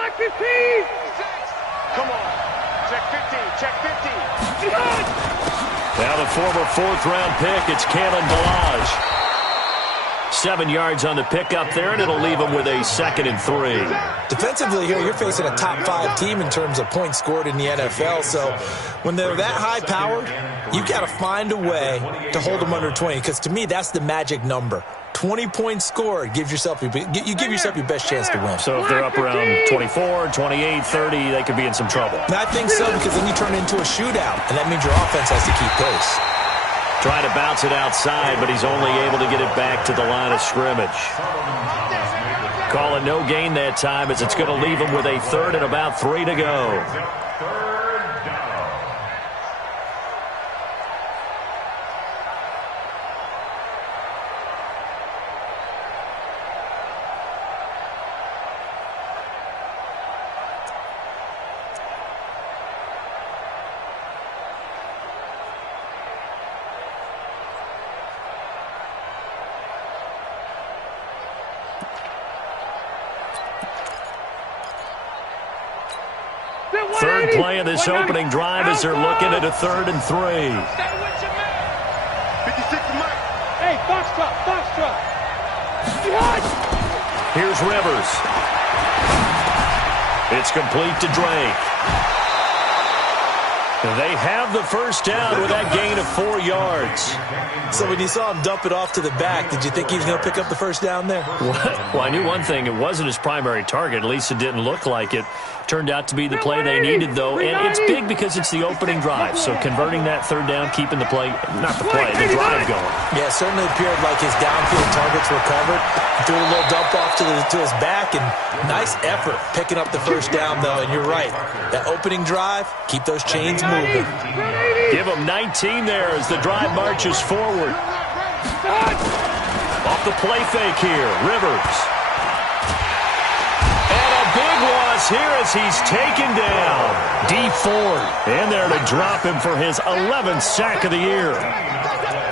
Black 15! Come on. Check 15. Check 15. Now the former fourth-round pick, it's Kalen Balaj. 7 yards on the pickup there, and it'll leave him with a 2nd and 3. Defensively here, you're facing a top-5 team in terms of points scored in the NFL, so when they're that high-powered, you got to find a way to hold them under 20, because to me, that's the magic number. 20 points scored, you give yourself your best chance to win. So if they're up around 24, 28, 30, they could be in some trouble. And I think so, because then you turn it into a shootout, and that means your offense has to keep pace. Trying to bounce it outside, but he's only able to get it back to the line of scrimmage. Calling no gain that time, as it's going to leave him with a 3rd and about 3 to go. Third play of this opening drive as they're looking at a 3rd and 3. 56 to Mike. Hey, box truck. Here's Rivers. It's complete to Drake. They have the first down with that gain of 4 yards. So when you saw him dump it off to the back, did you think he was going to pick up the first down there? Well, I knew one thing. It wasn't his primary target. At least it didn't look like it. Turned out to be the play they needed, though. And it's big because it's the opening drive. So converting that 3rd down, keeping the play, not the play, the drive going. Yeah, it certainly appeared like his downfield targets were covered. He threw a little dump off to his back, and nice effort picking up the first down, though. And you're right. That opening drive, keep those chains moving. Give him 19 there as the drive marches forward. Off the play fake here, Rivers. And a big loss here as he's taken down. D Ford in there to drop him for his 11th sack of the year.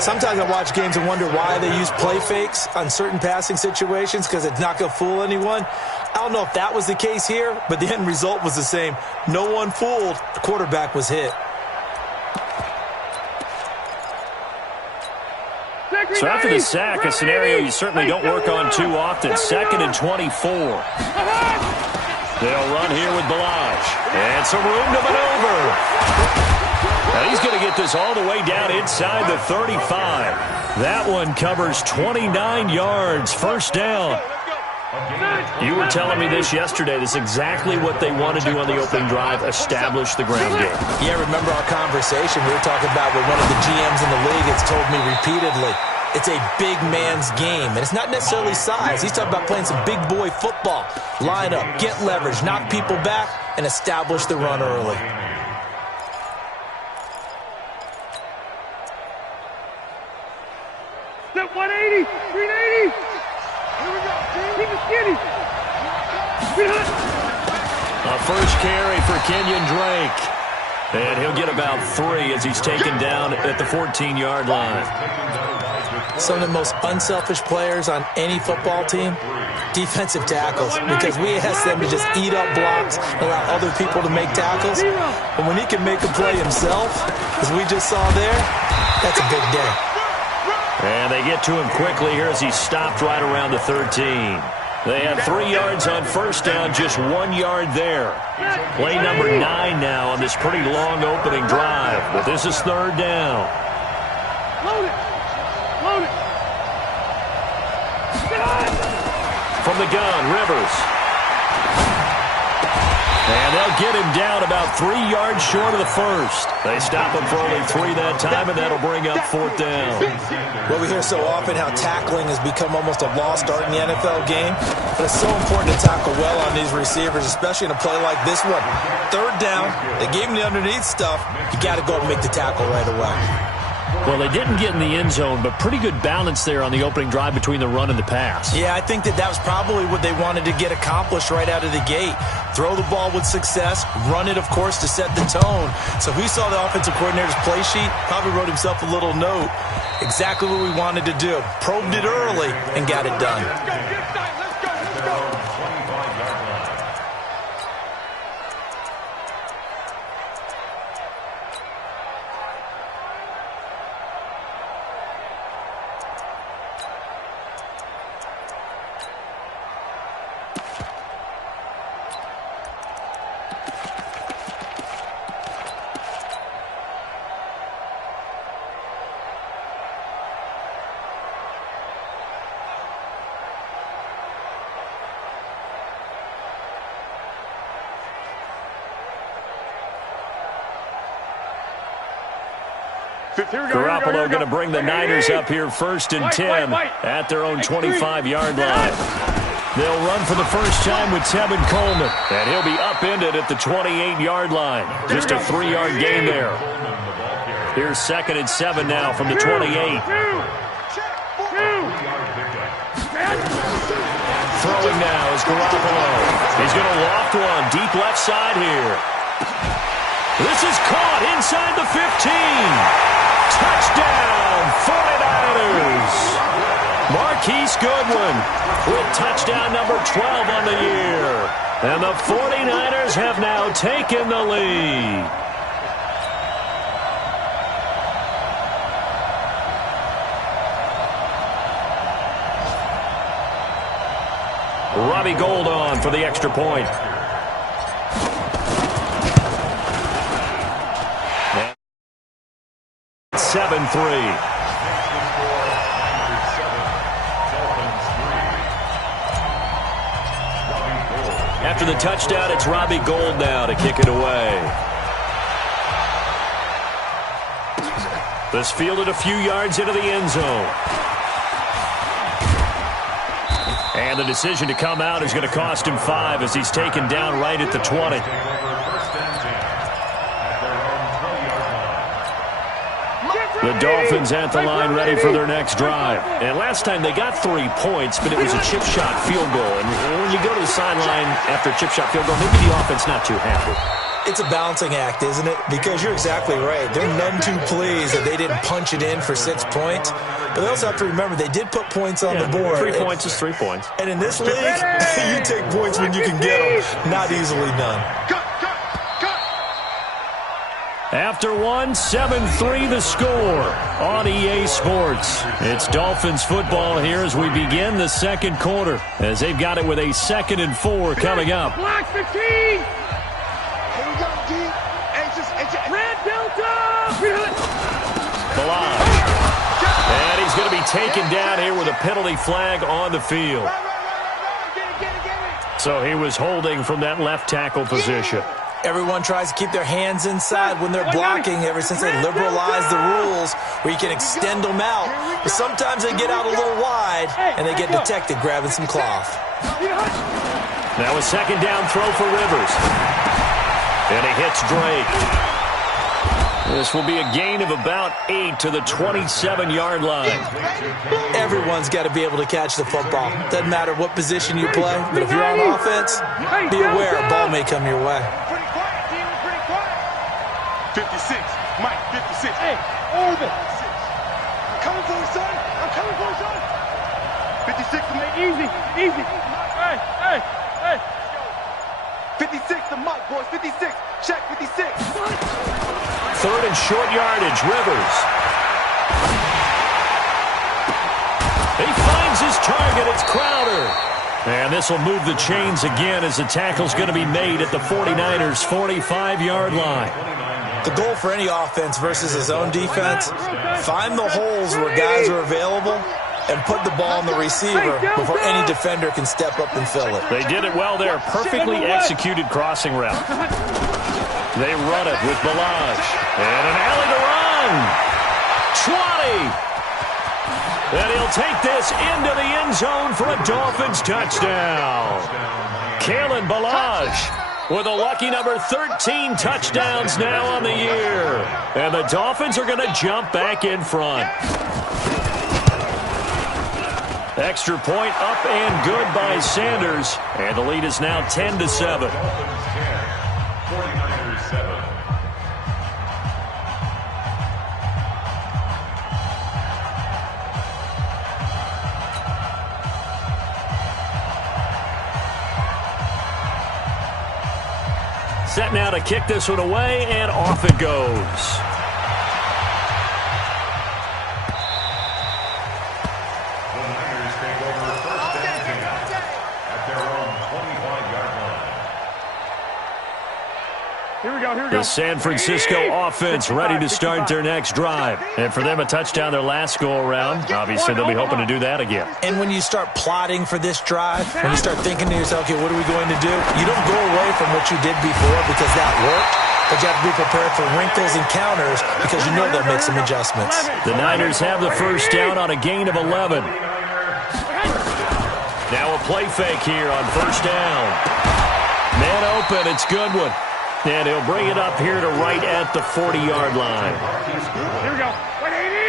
Sometimes I watch games and wonder why they use play fakes on certain passing situations, because it's not going to fool anyone. I don't know if that was the case here, but the end result was the same. No one fooled. The quarterback was hit. So after the sack, a scenario you certainly don't work on too often. 2nd and 24. They'll run here with Balaj. And some room to maneuver. Now he's going to get this all the way down inside the 35. That one covers 29 yards. First down. You were telling me this yesterday. This is exactly what they want to do on the opening drive, establish the ground game. Yeah, remember our conversation we were talking about with one of the GMs in the league has told me repeatedly, it's a big man's game, and it's not necessarily size. He's talking about playing some big boy football. Line up, get leverage, knock people back, and establish the run early. Step 180, 380. Here we go. Keep it skinny. A first carry for Kenyon Drake. And he'll get about 3 as he's taken down at the 14-yard line. Some of the most unselfish players on any football team, defensive tackles, because we ask them to just eat up blocks, allow other people to make tackles. But when he can make a play himself, as we just saw there, that's a big day. And they get to him quickly here as he's stopped right around the 13. They have 3 yards on first down, just 1 yard there. Play number 9 now on this pretty long opening drive. But this is 3rd down. Load it. Load it. From the gun, Rivers. And they'll get him down about 3 yards short of the first. They stop him for only 3 that time, and that'll bring up 4th down. Well, we hear so often how tackling has become almost a lost art in the NFL game, but it's so important to tackle well on these receivers, especially in a play like this one. 3rd down, they gave him the underneath stuff. You got to go and make the tackle right away. Well, they didn't get in the end zone, but pretty good balance there on the opening drive between the run and the pass. Yeah, I think that was probably what they wanted to get accomplished right out of the gate. Throw the ball with success, run it, of course, to set the tone. So if we saw the offensive coordinator's play sheet, probably wrote himself a little note. Exactly what we wanted to do. Probed it early and got it done. Garoppolo going to bring the Niners up here 1st and 10 at their own 25-yard line. They'll run for the first time with Tevin Coleman, and he'll be upended at the 28-yard line. Just a 3-yard gain there. Here's 2nd and 7 now from the 28. Throwing now is Garoppolo. He's going to loft one deep left side here. This is caught inside the 15. Touchdown, 49ers. Marquise Goodwin with touchdown number 12 on the year. And the 49ers have now taken the lead. Robbie Gould on for the extra point. And 7-3. After the touchdown, it's Robbie Gould now to kick it away. This fielded a few yards into the end zone. And the decision to come out is going to cost him 5 as he's taken down right at the 20. The Dolphins at the line ready for their next drive. And last time they got 3 points, but it was a chip shot field goal. And when you go to the sideline after a chip shot field goal, maybe the offense not too happy. It's a balancing act, isn't it? Because you're exactly right. They're none too pleased that they didn't punch it in for 6 points. But they also have to remember they did put points on the board. 3 points is 3 points. And in this league, you take points when you can get them. Not easily done. After 7-3 the score on EA Sports. It's Dolphins football here as we begin the second quarter, as they've got it with a 2nd and 4 coming up. Black 15. Here we go, D. Red Delta. Balaj. And he's going to be taken down here with a penalty flag on the field. So he was holding from that left tackle position. Everyone tries to keep their hands inside when they're blocking ever since they liberalized the rules where you can extend them out. But sometimes they get out a little wide and they get detected grabbing some cloth. Now a 2nd down throw for Rivers. And he hits Drake. This will be a gain of about 8 to the 27-yard line. Everyone's got to be able to catch the football. Doesn't matter what position you play, but if you're on offense, be aware a ball may come your way. 56, Mike, 56. Hey, over. I'm coming for you, son. I'm coming for you, son. 56 to me. Easy. Hey. 56 to Mike, boys. 56. Check 56. 3rd and short yardage, Rivers. He finds his target. It's Crowder. And this will move the chains again as the tackle's going to be made at the 49ers' 45-yard line. The goal for any offense versus his own defense, find the holes where guys are available and put the ball on the receiver before any defender can step up and fill it. They did it well there. Perfectly executed crossing route. They run it with Balaj. And an alley to run. 20. And he'll take this into the end zone for a Dolphins touchdown. Kalen Balaj with a lucky number 13 touchdowns now on the year. And the Dolphins are going to jump back in front. Extra point up and good by Sanders. And the lead is now 10-7. Set now to kick this one away, and off it goes. The San Francisco offense ready to start their next drive. And for them, a touchdown their last go-around. Obviously, they'll be hoping to do that again. And when you start plotting for this drive, when you start thinking to yourself, okay, what are we going to do? You don't go away from what you did before because that worked. but you have to be prepared for wrinkles and counters because you know they'll make some adjustments. The Niners have the first down on a gain of 11. Now a play fake here on first down. Man open, it's Goodwin. And he'll bring it up here to right at the 40-yard line. Here we go.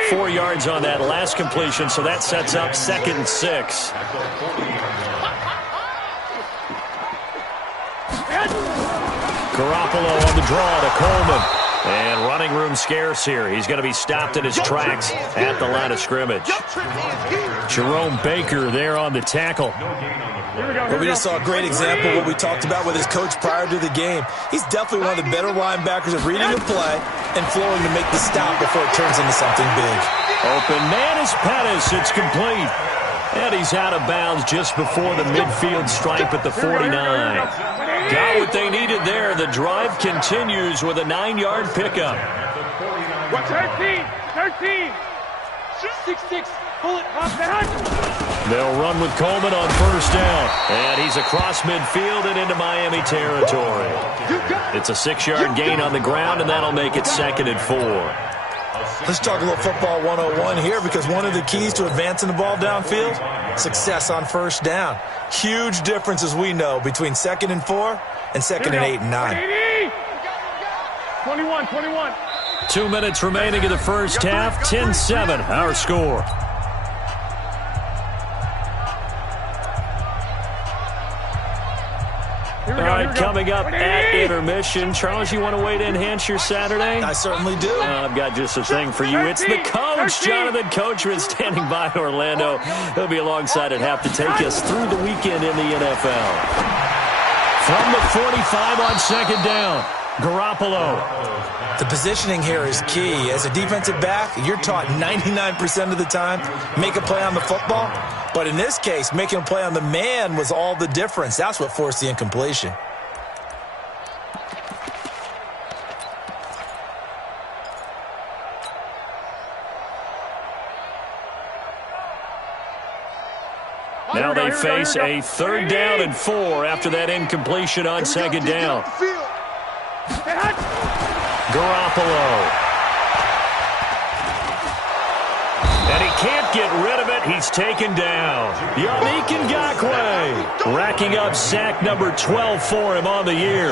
4 yards on that last completion, so that sets up 2nd and 6. Garoppolo on the draw to Coleman. And running room scarce here. He's going to be stopped in his tracks at the line of scrimmage. Jerome Baker there on the tackle. Well, we just saw a great example of what we talked about with his coach prior to the game. He's definitely one of the better linebackers of reading the play and flowing to make the stop before it turns into something big. Open man is Pettis. It's complete. And he's out of bounds just before the midfield stripe at the 49. Got what they needed there. The drive continues with a 9-yard pickup. 13. 6-6. Pull it off the hunt. They'll run with Coleman on first down. And he's across midfield and into Miami territory. It's a 6-yard gain on the ground, and that'll make it 2nd and 4. Let's talk a little football 101 here, because one of the keys to advancing the ball downfield, success on first down. Huge difference, as we know, between 2nd and 4 and 2nd and 8 and 9. 21. 2 minutes remaining in the first half. 10-7, our score. All right, coming up at intermission. Charles, you want to wait to enhance your Saturday? I certainly do. I've got just a thing for you. It's the coach, Jonathan Coachman, standing by Orlando. He'll be alongside at half to take us through the weekend in the NFL. From the 45 on 2nd down, Garoppolo. The positioning here is key. As a defensive back, you're taught 99% of the time, make a play on the football. But in this case, making a play on the man was all the difference. That's what forced the incompletion. Now they face a 3rd down and 4 after that incompletion on 2nd down. Garoppolo. And he can't get rid of it. He's taken down. Yannick Ngakoue racking up sack number 12 for him on the year.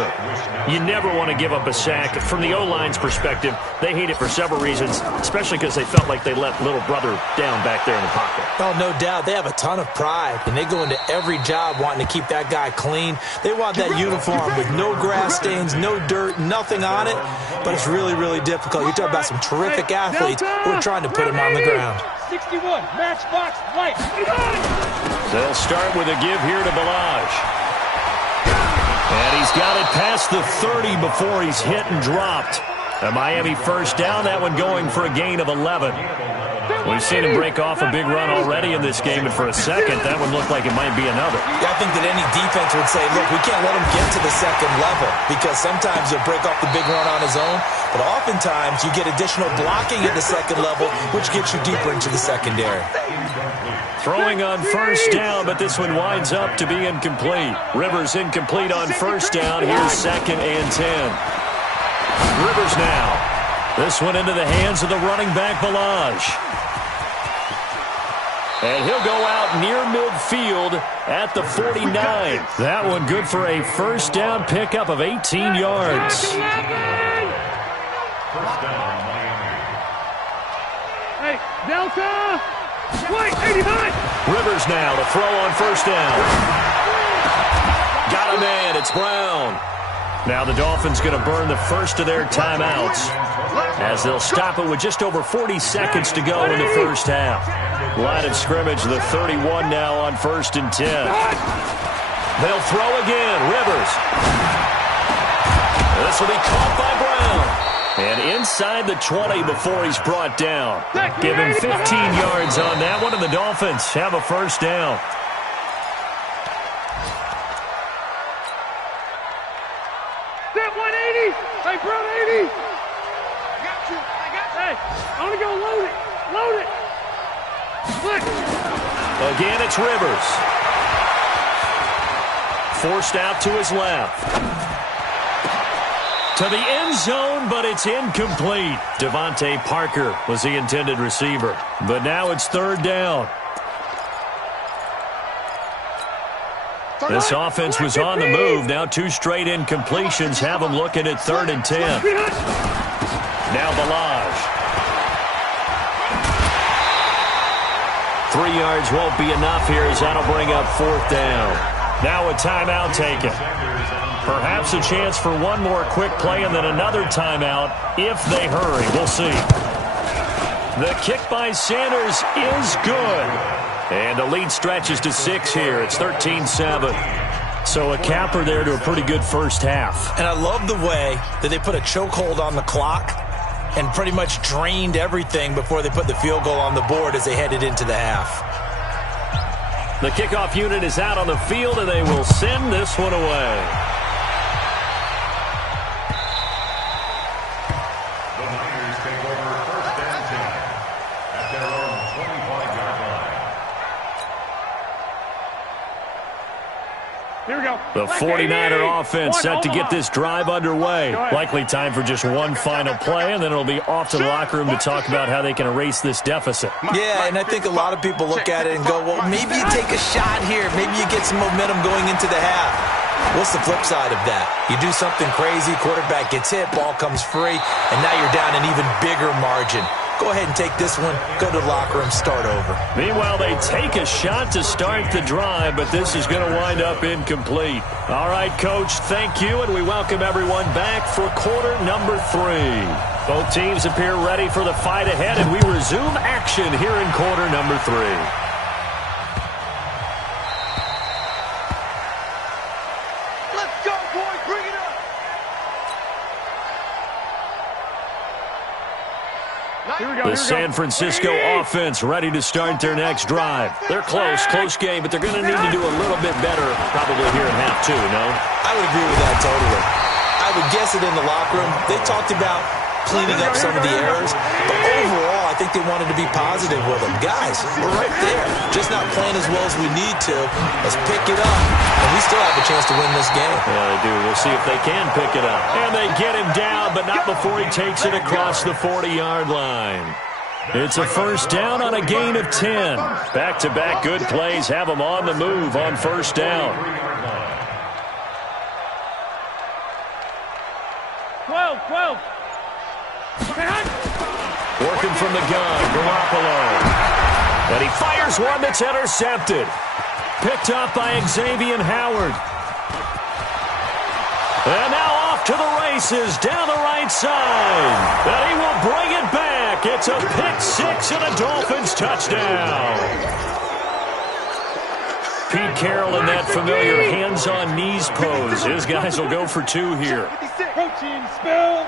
You never want to give up a sack. From the O-line's perspective, they hate it for several reasons, especially because they felt like they let little brother down back there in the pocket. Oh, no doubt. They have a ton of pride, and they go into every job wanting to keep that guy clean. They want that uniform with no grass stains, no dirt, nothing on it, but it's really, really difficult. You're talking about some terrific athletes who are trying to put him on the ground. 61, matchbox, white. They'll start with a give here to Balaj. And he's got it past the 30 before he's hit and dropped. A Miami first down, that one going for a gain of 11. We've seen him break off a big run already in this game, and for a second, that one looked like it might be another. Yeah, I think that any defense would say, look, we can't let him get to the 2nd level, because sometimes he'll break off the big run on his own, but oftentimes you get additional blocking at the 2nd level, which gets you deeper into the secondary. Throwing on first down, but this one winds up to be incomplete. Rivers incomplete on first down. Here's 2nd and 10. Rivers now. This one into the hands of the running back, Balaj. And he'll go out near midfield at the 49. That one good for a first down pickup of 18 yards. Hey, Delta! White, 89! Rivers now to throw on first down. Got a man, it's Brown. Now the Dolphins going to burn the first of their timeouts as they'll stop it with just over 40 seconds to go in the first half. Line of scrimmage, the 31 now on 1st and 10. They'll throw again. Rivers. This will be caught by Brown. And inside the 20 before he's brought down. Give him 15 yards on that one, and the Dolphins have a first down. That 180! Hey, Brown, 80! I got you. Hey, I want to go load it. Load it. Look. Again, it's Rivers. Forced out to his left. To the end zone, but it's incomplete. Devontae Parker was the intended receiver. But now it's third down. This offense was on the move. Now 2 straight incompletions have them looking at 3rd and 10. Now Balaj. 3 yards won't be enough here as that'll bring up 4th down. Now a timeout taken. Perhaps a chance for one more quick play and then another timeout if they hurry. We'll see. The kick by Sanders is good. And the lead stretches to 6 here. It's 13-7. So a capper there to a pretty good first half. And I love the way that they put a chokehold on the clock and pretty much drained everything before they put the field goal on the board as they headed into the half. The kickoff unit is out on the field, and they will send this one away. The 49er offense set to get this drive underway. Likely time for just one final play, and then it'll be off to the locker room to talk about how they can erase this deficit. Yeah, and I think a lot of people look at it and go, well, maybe you take a shot here. Maybe you get some momentum going into the half. What's the flip side of that? You do something crazy, quarterback gets hit, ball comes free, and now you're down an even bigger margin. Go ahead and take this one, go to the locker room, start over. Meanwhile, they take a shot to start the drive, but this is going to wind up incomplete. All right, Coach, thank you, and we welcome everyone back for quarter number 3. Both teams appear ready for the fight ahead, and we resume action here in quarter number 3. Let's go, boys. Bring it up. The San Francisco offense ready to start their next drive. They're close game, but they're going to need to do a little bit better probably here in half 2, no? I would agree with that totally. I would guess it in the locker room. They talked about cleaning up some of the errors, but overall, I think they wanted to be positive with them. Guys, we're right there. Just not playing as well as we need to. Let's pick it up, and we still have a chance to win this game. Yeah, they do. We'll see if they can pick it up. And they get him down, but not before he takes it across the 40-yard line. It's a first down on a gain of 10. Back-to-back good plays have them on the move on first down. 12. Working from the gun, Garoppolo. And he fires one that's intercepted. Picked up by Xavier Howard. And now off to the races down the right side. And he will bring it back. It's a pick-6 and a Dolphins touchdown. Pete Carroll in that familiar hands-on knees pose. His guys will go for 2 here. Protein spill.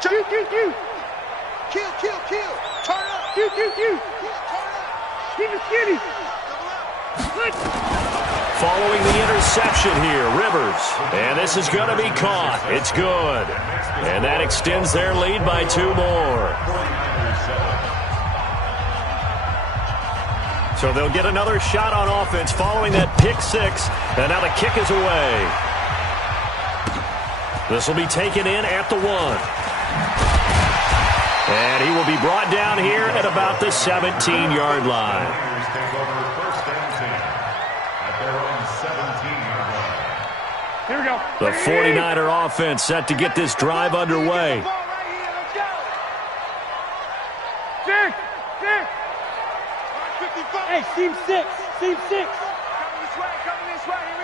Kill. Turn up. Kill. Keep it skinny. Following the interception here, Rivers. And this is going to be caught. It's good. And that extends their lead by 2 more. So they'll get another shot on offense following that pick-6. And now the kick is away. This will be taken in at the 1. And he will be brought down here at about the 17-yard line. Here we go. The 49er offense set to get this drive underway. Six. Hey, team 6. Coming this way. Here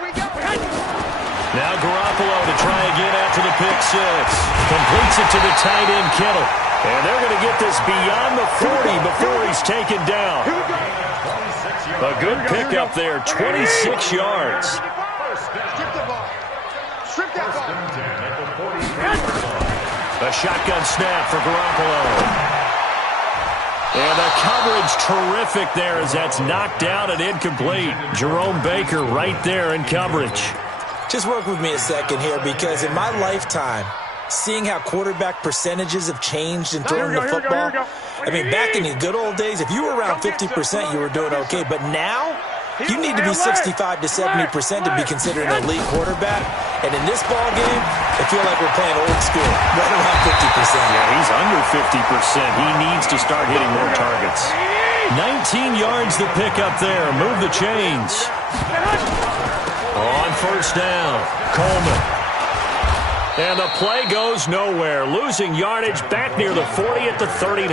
we go. Now Garoppolo to try again after the pick-6. Completes it to the tight end, Kittle. And they're going to get this beyond the 40 before he's taken down. A good pickup there, 26 yards. Strip that ball. A shotgun snap for Garoppolo. And the coverage terrific there as that's knocked down and incomplete. Jerome Baker right there in coverage. Just work with me a second here, because in my lifetime, seeing how quarterback percentages have changed in throwing the football, I mean, back in the good old days, if you were around 50%, you were doing okay. But now, you need to be 65 to 70% to be considered an elite quarterback. And in this ball game, I feel like we're playing old school, right around 50%. Yeah, he's under 50%. He needs to start hitting more targets. 19 yards to pick up there. Move the chains. On first down, Coleman. And the play goes nowhere. Losing yardage back near the 40 at the 39.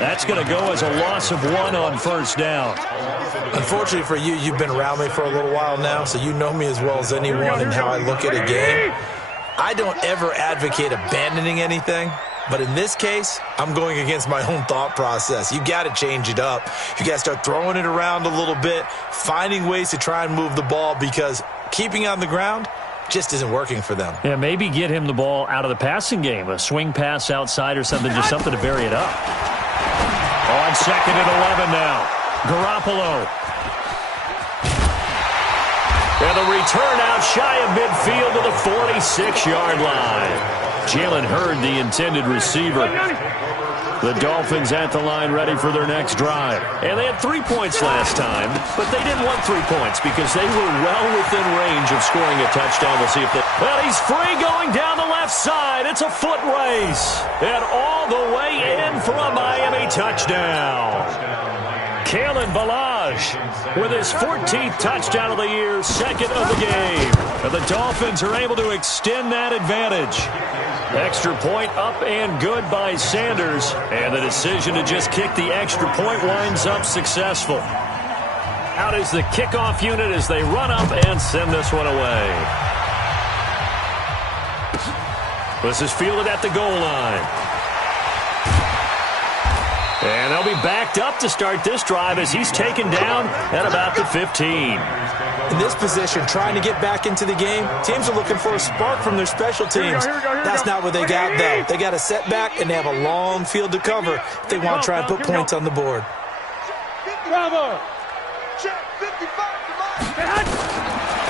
That's going to go as a loss of 1 on first down. Unfortunately for you, you've been around me for a little while now, so you know me as well as anyone and how I look at a game. I don't ever advocate abandoning anything, but in this case, I'm going against my own thought process. You got to change it up. You got to start throwing it around a little bit, finding ways to try and move the ball, because keeping on the ground just isn't working for them. Yeah, maybe get him the ball out of the passing game, a swing pass outside or something, just something to vary it up. On second and 11 now, Garoppolo. And the return out shy of midfield to the 46-yard line. Jalen Hurd, the intended receiver. The Dolphins at the line ready for their next drive. And they had 3 points last time, but they didn't want 3 points because they were well within range of scoring a touchdown. We'll see if they... Well, he's free going down the left side. It's a foot race. And all the way in for a Miami touchdown. Kalen Ballage with his 14th touchdown of the year, second of the game. And the Dolphins are able to extend that advantage. Extra point up and good by Sanders. And the decision to just kick the extra point winds up successful. Out is the kickoff unit as they run up and send this one away. This is fielded at the goal line. And they'll be backed up to start this drive as he's taken down at about the 15. In this position, trying to get back into the game, teams are looking for a spark from their special teams. That's not what they got, though. They got a setback, and they have a long field to cover if they want to try and put points on the board. Bravo! Check 55.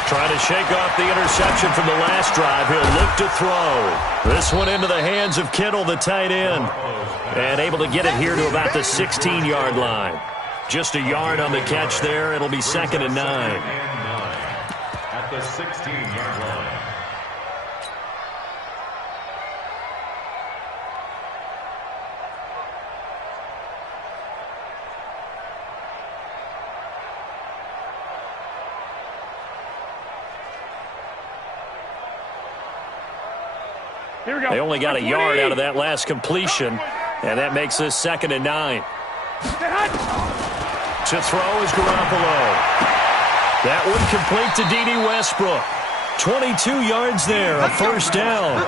Trying to shake off the interception from the last drive. He'll look to throw. This one into the hands of Kittle, the tight end. And able to get it here to about the 16-yard line. Just a yard on the catch there. It'll be second and 9. At the 16-yard line. Here we go. They only got a yard out of that last completion, and that makes this second and 9. To throw is Garoppolo. That one complete to D.D. Westbrook. 22 yards there, a first down.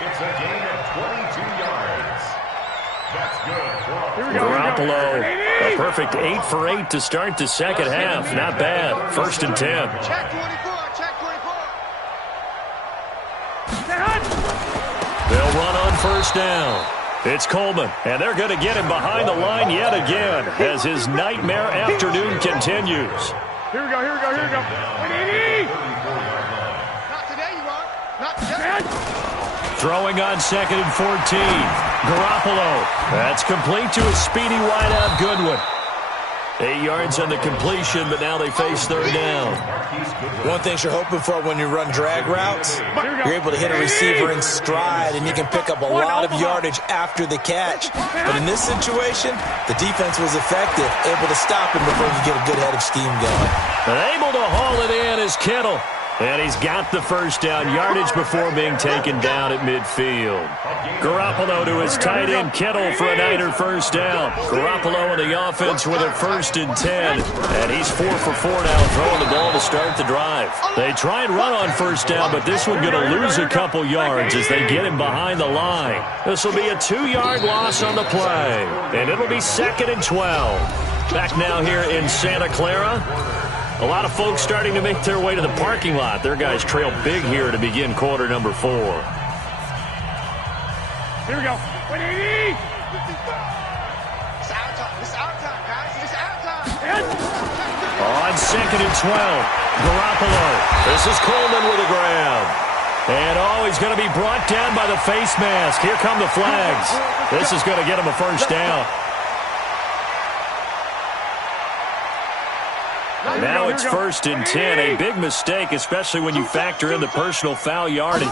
It's a gain of 22 yards. That's good. Garoppolo, a perfect 8 for 8 to start the second half. Not bad. First and 10. Check 24. They'll run on first down. It's Coleman, and they're going to get him behind the line yet again as his nightmare afternoon continues. Here we go. Not today, you are. Not today. Throwing on second and 14. Garoppolo. That's complete to a speedy wideout Goodwin. 8 yards on the completion, but now they face third down. One thing you're hoping for when you run drag routes, you're able to hit a receiver in stride, and you can pick up a lot of yardage after the catch. But in this situation, the defense was effective, able to stop him before you get a good head of steam going. And able to haul it in is Kittle. And he's got the first down yardage before being taken down at midfield. Garoppolo to his tight end Kittle for a Niner first down. Garoppolo in the offense with a first and 10. And he's 4 for 4 now throwing the ball to start the drive. They try and run on first down, but this one going to lose a couple yards as they get him behind the line. This will be a 2-yard loss on the play. And it'll be second and 12. Back now here in Santa Clara. A lot of folks starting to make their way to the parking lot. Their guys trail big here to begin quarter number 4. Here we go. 180. It's our time. It's our time, guys. It's our time. On second and 12, Garoppolo. This is Coleman with a grab. And he's going to be brought down by the face mask. Here come the flags. This is going to get him a first down. Now it's 1st and 10. A big mistake, especially when you factor in the personal foul yardage.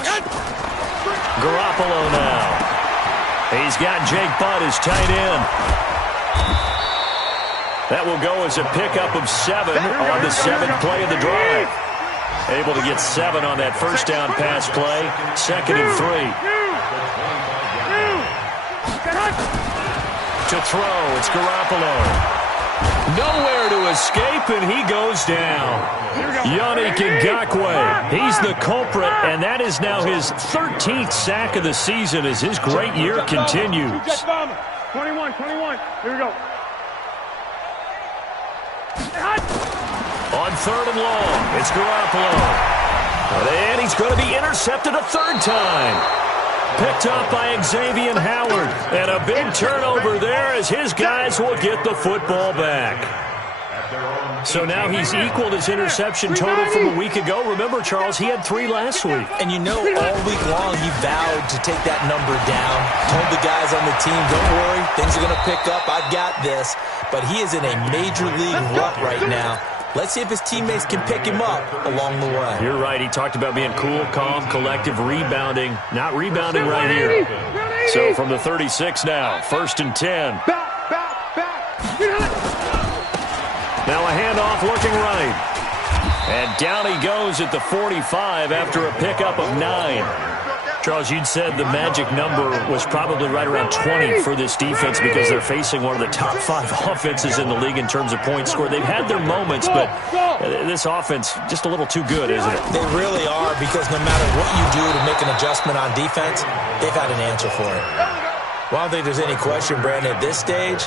Garoppolo now. He's got Jake Butt as tight end. That will go as a pickup of 7 on the 7th play of the drive. Able to get 7 on that first down pass play. 2nd and 3. To throw, it's Garoppolo. Nowhere to escape, and he goes down. Yannick Ngakoue, he's the culprit, and that is now his 13th sack of the season as his great year continues. 21. Here we go. On 3rd and long, it's Garoppolo. And he's going to be intercepted a 3rd time. Picked up by Xavier Howard. And a big turnover there as his guys will get the football back. So now he's equaled his interception total from a week ago. Remember, Charles, he had 3 last week. And you know, all week long he vowed to take that number down. Told the guys on the team, don't worry, things are going to pick up. I've got this. But he is in a major league rut right now. Let's see if his teammates can pick him up along the way. You're right. He talked about being cool, calm, collective, rebounding. Not rebounding right here. So from the 36 now, 1st and 10. Now a handoff looking right. And down he goes at the 45 after a pickup of 9. Charles, you'd said the magic number was probably right around 20 for this defense because they're facing one of the top 5 offenses in the league in terms of points scored. They've had their moments, but this offense just a little too good, isn't it? They really are, because no matter what you do to make an adjustment on defense, they've had an answer for it. Well, I don't think there's any question, Brandon, at this stage,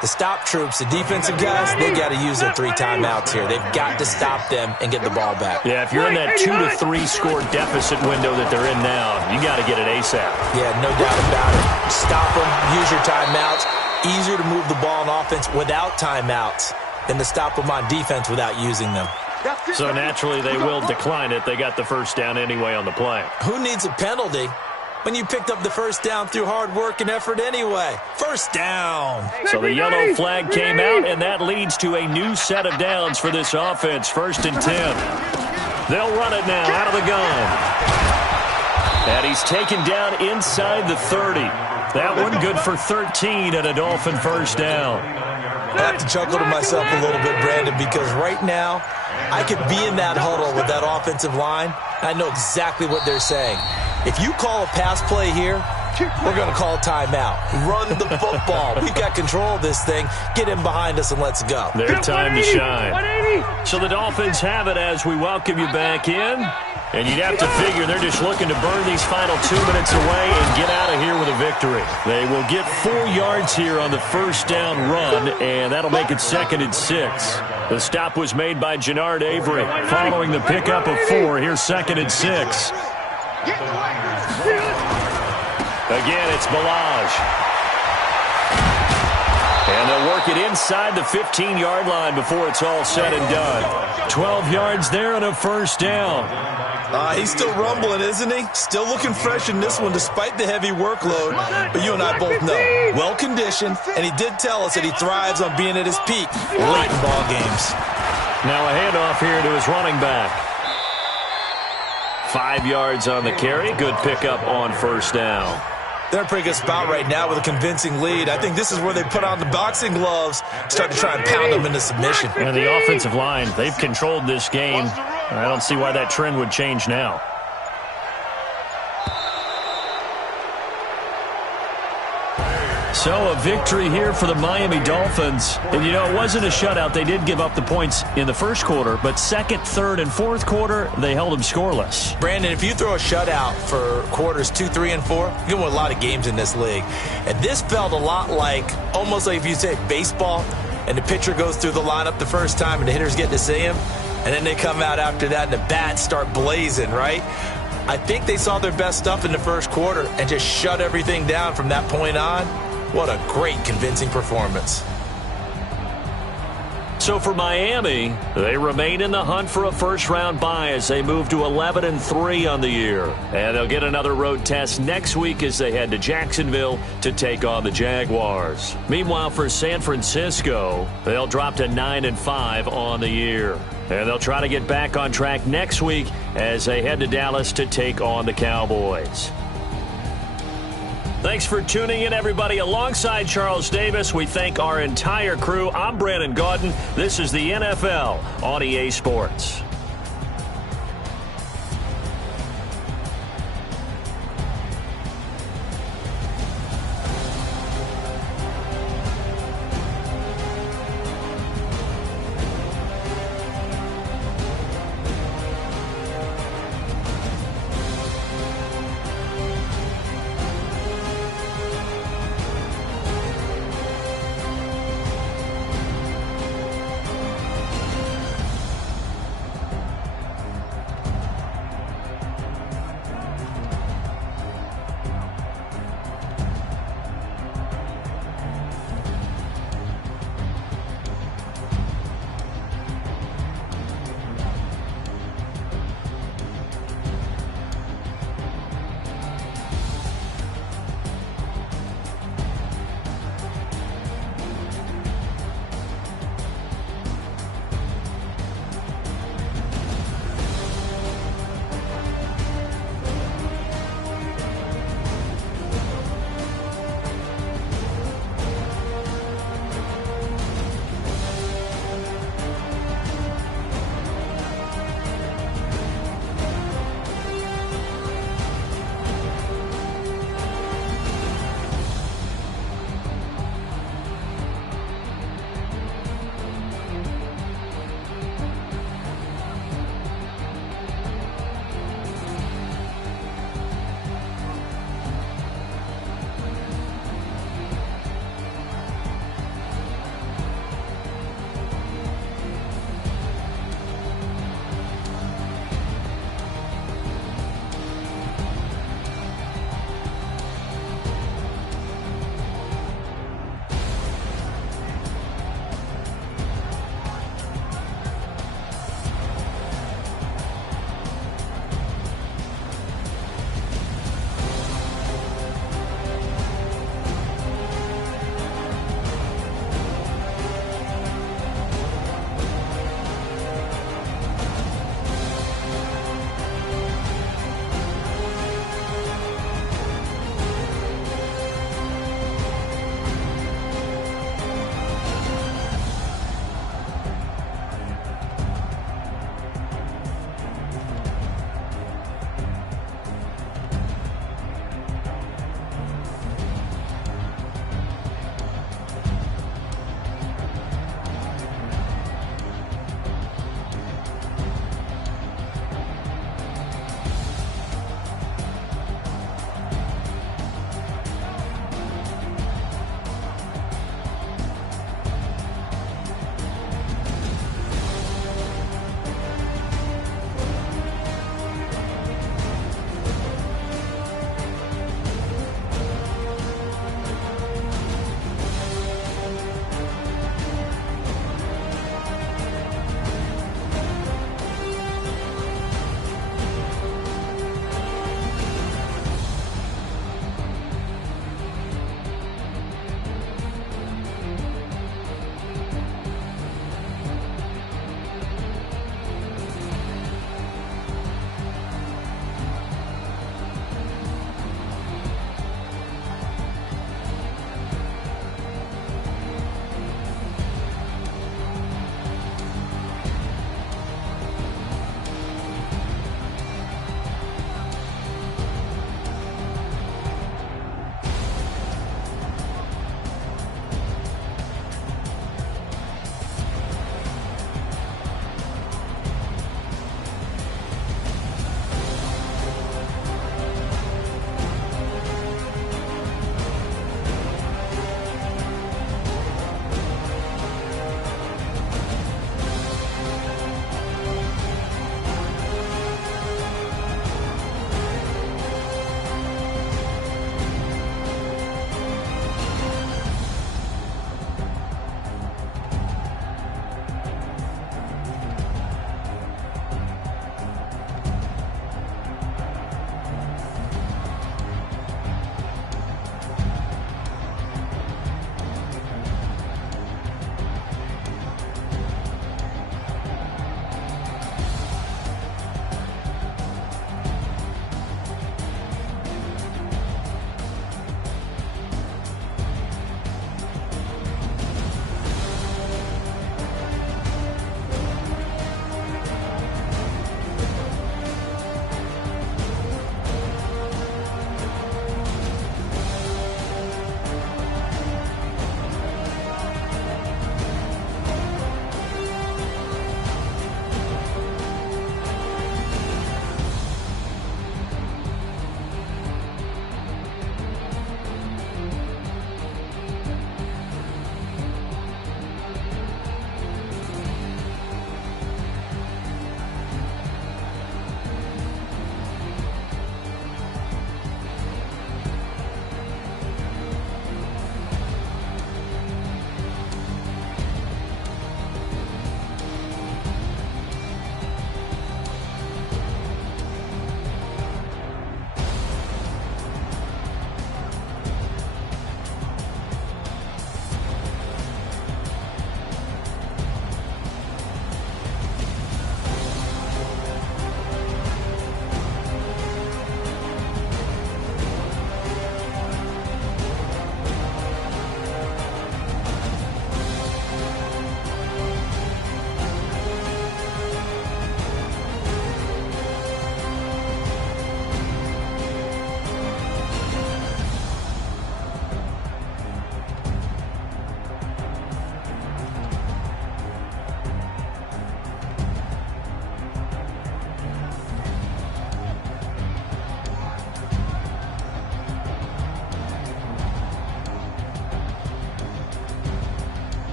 the stop troops, the defensive guys, they've got to use their 3 timeouts here. They've got to stop them and get the ball back. Yeah, if you're in that 2 to 3 score deficit window that they're in now, you got to get it ASAP. Yeah, no doubt about it. Stop them, use your timeouts. Easier to move the ball on offense without timeouts than to stop them on defense without using them. So naturally they will decline it. They got the first down anyway on the play. Who needs a penalty when you picked up the first down through hard work and effort anyway? First down. So the yellow flag came out, and that leads to a new set of downs for this offense. 1st and 10. They'll run it now out of the gun. And he's taken down inside the 30. That one good for 13 and a Dolphin first down. I have to chuckle to myself a little bit, Brandon, because right now I could be in that huddle with that offensive line. I know exactly what they're saying. If you call a pass play here, we're going to call a timeout. Run the football. We've got control of this thing. Get in behind us and let's go. Their time to shine. So the Dolphins have it as we welcome you back in. And you'd have to figure they're just looking to burn these final 2 minutes away and get out of here with a victory. They will get 4 yards here on the first down run, and that'll make it 2nd and 6. The stop was made by Jannard Avery. Following the pickup of 4, here's 2nd and 6. Again, it's Balaj. And they'll work it inside the 15-yard line before it's all said and done. 12 yards there and a first down. He's still rumbling, isn't he? Still looking fresh in this one despite the heavy workload. But you and I both know, well-conditioned, and he did tell us that he thrives on being at his peak late in ball games. Now a handoff here to his running back. 5 yards on the carry. Good pickup on first down. They're in a pretty good spot right now with a convincing lead. I think this is where they put on the boxing gloves, start to try and pound them into submission. And the offensive line, they've controlled this game. I don't see why that trend would change now. So a victory here for the Miami Dolphins. And, you know, it wasn't a shutout. They did give up the points in the first quarter, but second, third, and fourth quarter, they held them scoreless. Brandon, if you throw a shutout for quarters 2, 3, and 4, you can win a lot of games in this league. And this felt a lot like, almost like if you say baseball, and the pitcher goes through the lineup the first time and the hitters get to see him, and then they come out after that and the bats start blazing, right? I think they saw their best stuff in the first quarter and just shut everything down from that point on. What a great, convincing performance. So So for Miami, they remain in the hunt for a first-round bye as they move to 11-3 on the year. And they'll get another road test next week as they head to Jacksonville to take on the Jaguars. Meanwhile, for San Francisco, they'll drop to 9-5 on the year. And they'll try to get back on track next week as they head to Dallas to take on the Cowboys. Thanks for tuning in, everybody. Alongside Charles Davis, we thank our entire crew. I'm Brandon Gaudin. This is the NFL on EA Sports.